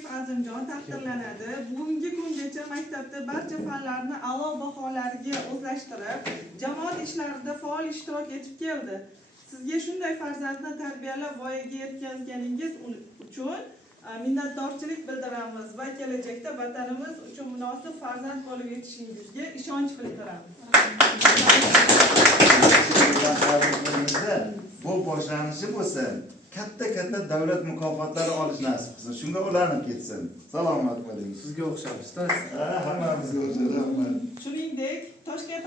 Sa'diyev Azimjon taqdirlanadi. Bugungi kungacha maktabda barcha fanlarni a'lo baholarga o'zlashtirib, jamoat ishlarida faol ishtirok etib keldi. Sizga shunday farzandni tarbiyalab voyaga yetkazganingiz uchun minnatdorchilik bildiramiz va kelajakda vatanimiz uchun munosib farzand bo'lib yetishingizga ishonch bildiramiz. Bu boshlanishi bo'lsin. Katta davlat mukofotlari olish nasib qilsin. Shunga ulanib ketsin. Salomat bo'ling. Sizga o'xshamizda. Hammamizga o'xshaydi. Shuningdek, Toshkent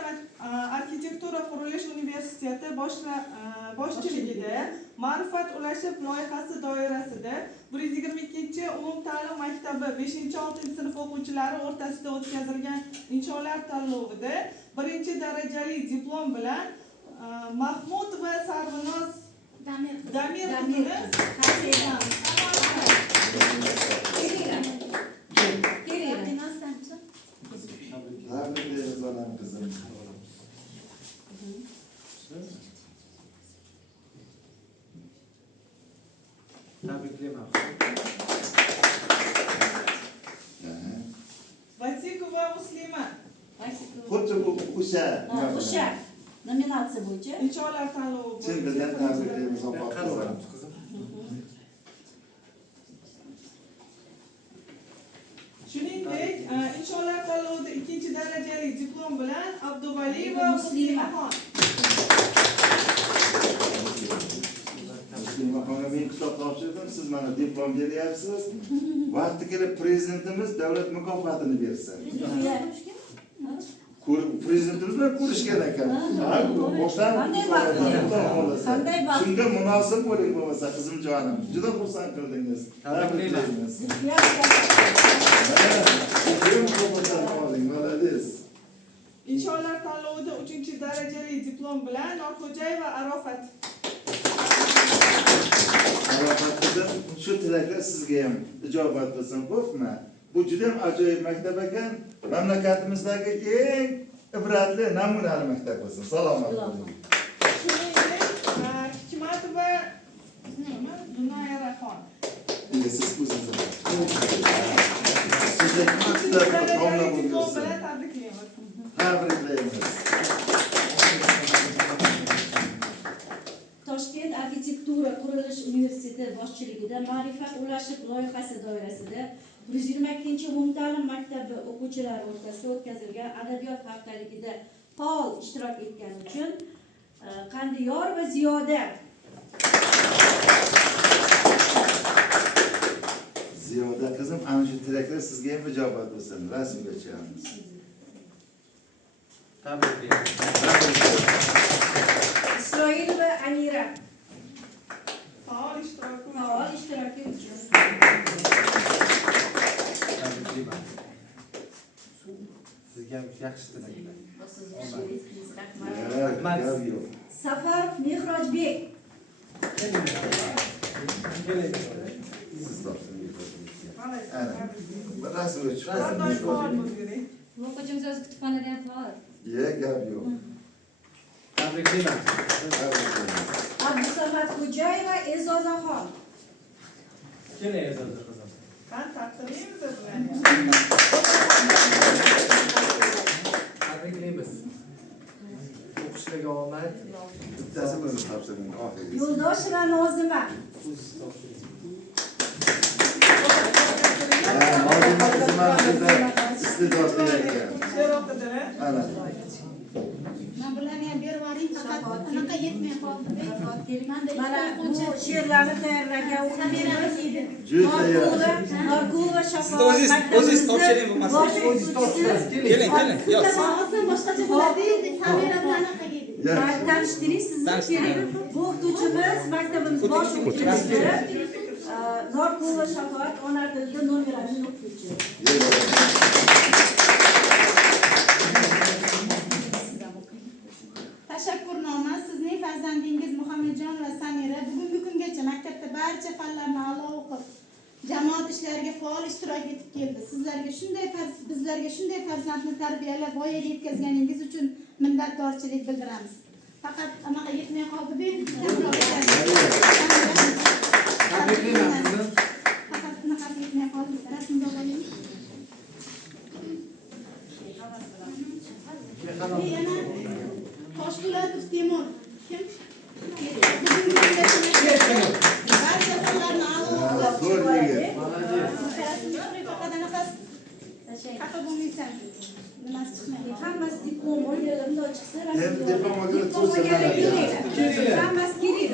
arxitektura qurilish universiteti boshchiligida Ma'rifat ulashib loyihasi doirasida 122-umumta'lim maktabi 5-6 sinf o'quvchilari o'rtasida o'tkazilgan insholar tanlovida 1-darajali diplom bilan Mahmud va Sarvinoz Damir qizini Vasikova Muslima. Xuddi o'sha nominatsiya bo'yicha insholar tanlovi chin dildan tabriklaymiz. Shuningdek, insholar tanlovida 2-darajali diplom bilan Abduvaliyeva Muslimaxon. Muslimaxonga men kitob topshirdim, siz mana diplom beryapsiz. Vaqti kelib prezidentimiz davlat mukofotini bersin. Prezidentimiz bilan ko'rishgan ekan. Qanday baxt. Shunga munosib bo'ling bo'lmasa qizimjonim. Juda xursand qildingiz. Tabriklaymiz. Молодец. Insholar tanlovida 3-darajali diplom bilan Norxo'jayeva Arofat. Arofat qizim, shu tilaklar sizga ham ijobat bo'lsin, xo'pmi? Bu juda ham ajoyib maktab ekan. Mamlakatimizdagi eng ibratli namunali maktab bo'lsin. Salomat bo'ling. Shuningdek, Hikmatova Dunayaraxon. Siz o'zingiz. Sizga katta nomla bo'lsin. Tabriklaymiz. Toshkent arxitektura qurilish universiteti boshchiligida Ma'rifat ulashib loyihasi doirasida 122-umumta'lim maktabi o'quvchilari o'rtasida o'tkazilgan adabiyot haftaligida faol ishtirok etgani uchun Qandiyor va Ziyoda qizim, ana shu tilaklar sizga ham ijobat bo'lsin. Rasmga chiqamiz. Tabriklaymiz. Isroil va Amira Faol ishtiroki uchun. Tabriklayman. Sizga ham yaxshi tilaklar. Rahmat. Safar Mehrojbek Siz topshirib ana rasmga chiqamiz. O'quvchimiz o'zi kutubxonada ham faol. Gap yo'q. Tabriklayman. Abdusamad Xo'jayeva E'zozaxon. Keling, E'zoza qizim. Qani taqdirlaymiz bilan. Tabriklaymiz. O'qishlarga omad. Bittasi bizni topshiring oxiriga. Yo'ldosh va Nozima. Nozima xizmatimizda iste'dodli ekan. Ana. Men bularni ham berib yuboring, faqat anaqa yetmay qoldi. Mana bu she'rlarni tayyorlagan o'quvchimiz Norgul va Shafo. O'zingiz topshiring bo'lmasa. O'zingiz topshirasiz. Keling. Yo'q. Aslan boshqacha bo'ladi. Samira bilan anaqa edi. Tanishtiring sizni. Bu o'qituvchimiz maktabimiz bosh o'qituvchisi. Norgul va Shafo ona tilida nomerali o'qituvchi. Tashakkurnoma sizning farzandingiz Muhammadjon va Samira bugungi kungacha maktabda barcha fanlarni a'lo o'qib, jamoat ishlariga faol ishtirok etib keldi. Bizlarga shunday farzandni tarbiyalab voyaga yetkazganingiz uchun minnatdorchilik bildiramiz. Faqat anaqa yetmay qoldi-da. Faqat bunaqa yetmay qoldi. Po'latov Temur. Kim? Bugungi kungacha barcha fanlarni a'lo o'qib, Zo'r yigit. xafa bo'lmaysan. Nimasi chiqmaydi. Hammasi diplom olganlar bundoq chiqsa, Endi diplom olganlar diplom olganlar to'g'ri kerak. Hammasi kerak.